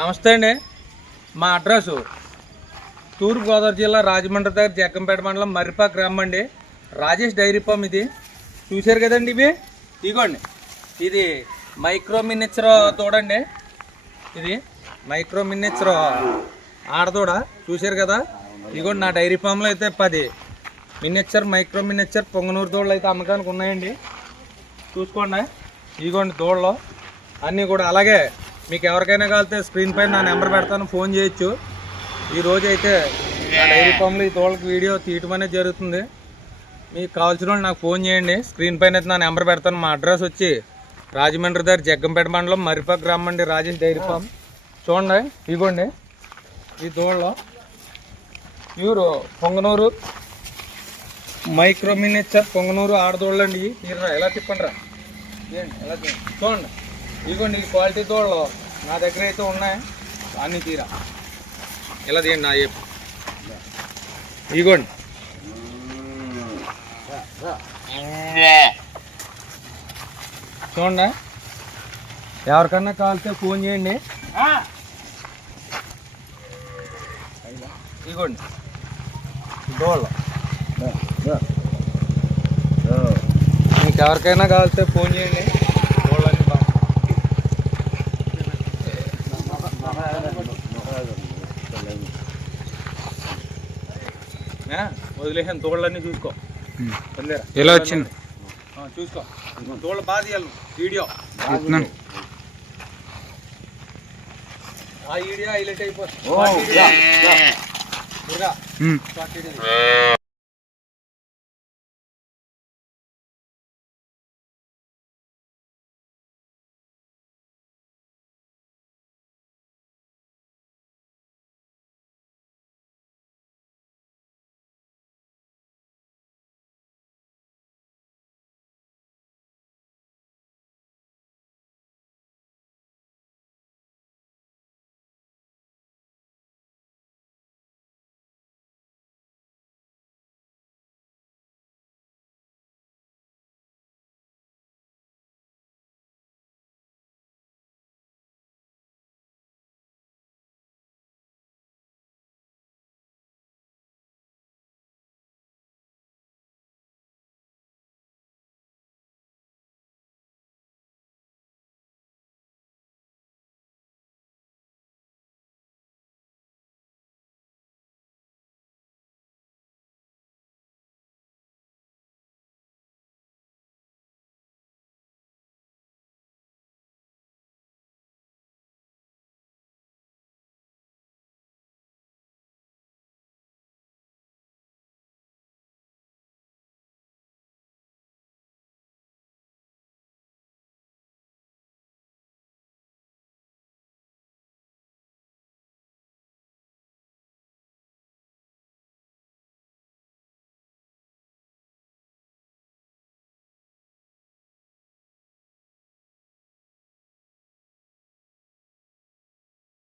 నమస్తే అండి. మా అడ్రస్ తూర్పుగోదావరి జిల్లా రాజమండ్రి దగ్గర జగ్గంపేట మండలం మర్రిపాక గ్రామం అండి. Rajesh dairy farm. ఇది చూశారు కదండి. ఇదిగోండి, ఇది మైక్రో మినిచర్ తోడండి. ఇది మైక్రో మినిచర్ ఆడదూడ. చూశారు కదా. ఇదిగోండి, నా డైరీ ఫామ్లో అయితే 10 మినిచర్ మైక్రో మినిచర్ పొంగనూరు దూడలు అయితే అమ్మకానికి ఉన్నాయండి. చూసుకోండి. ఇదిగోండి దూడలు అన్నీ కూడా. అలాగే మీకు ఎవరికైనా కావాలితే స్క్రీన్ పైన నా నెంబర్ పెడతాను, ఫోన్ చేయొచ్చు. ఈరోజు అయితే నా డైరీ ఫామ్లో ఈ తోళ్ళకి వీడియో తీయటం అనేది జరుగుతుంది. మీకు కావాల్సిన వాళ్ళు నాకు ఫోన్ చేయండి. స్క్రీన్ పైన అయితే నా నెంబర్ పెడతాను. మా అడ్రస్ వచ్చి రాజమండ్రి దగ్గర జగ్గంపేట మండలం మర్రిపాక గ్రామం అండి. Rajesh dairy farm. చూడండి, ఇదిగోండి ఈ దూడలో pure Punganur micro miniature Punganur ఆడదోళ్ళు అండి. తీరా ఎలా తిప్పండి రా, ఎలా చూడండి. ఇదిగోండి, ఈ క్వాలిటీ దూడలు నా దగ్గర అయితే ఉన్నాయి. అన్నీ తీరా ఇలా తీయండి. నా చెప్పు ఇదిగోండి. చూడండి, ఎవరికన్నా కావాలితే ఫోన్ చేయండి. ఇదిగోండి దూడలు. మీకు ఎవరికైనా కావాలితే ఫోన్ చేయండి. దూడలన్నీ బాగా వదిలేసాను. దూడలన్నీ చూసుకో. ఎలా వచ్చింది చూసుకో. దూడలు బాగా తీయాలి. వీడియో ఆ వీడియో హైలైట్ అయిపోతుంది.